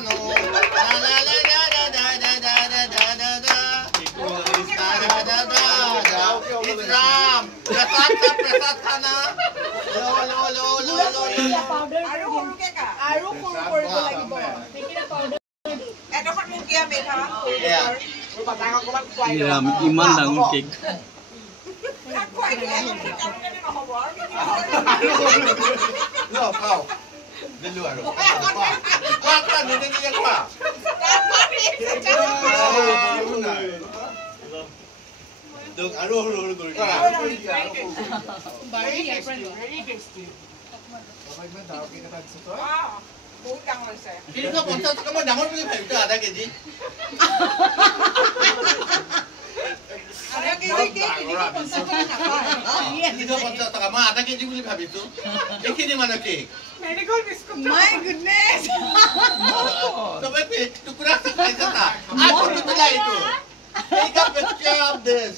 no. La la la da da da da da da da da. Da da da da. It's Ram. Prasad Khana. Lo. powder আৰু সৰুকে কা আৰু সৰু কৰিব লাগিব সেইকিনা powder এডোখৰ Mukiya বেঠা buttock অকমান খুৱাই দিওঁ ৰাম ইমান ডাঙৰ কেক খুৱাই দিলে কাৰণে নহব Lo, pau. Dulu aru. Kau ni dia kau. Duk aru dulu. very tasty বহুত ডাঙৰ হৈছে Kini kau 50 kamu jangan beli itu ada keji. আধা কেজি কি 50 টকা নাপায় Kini kau 50 kamu ada keji beli habis itu. Ini mana kek? medical biscuit my goodness Sampai tukar sekali kata. Aku tu lah itu. Take a picture of this.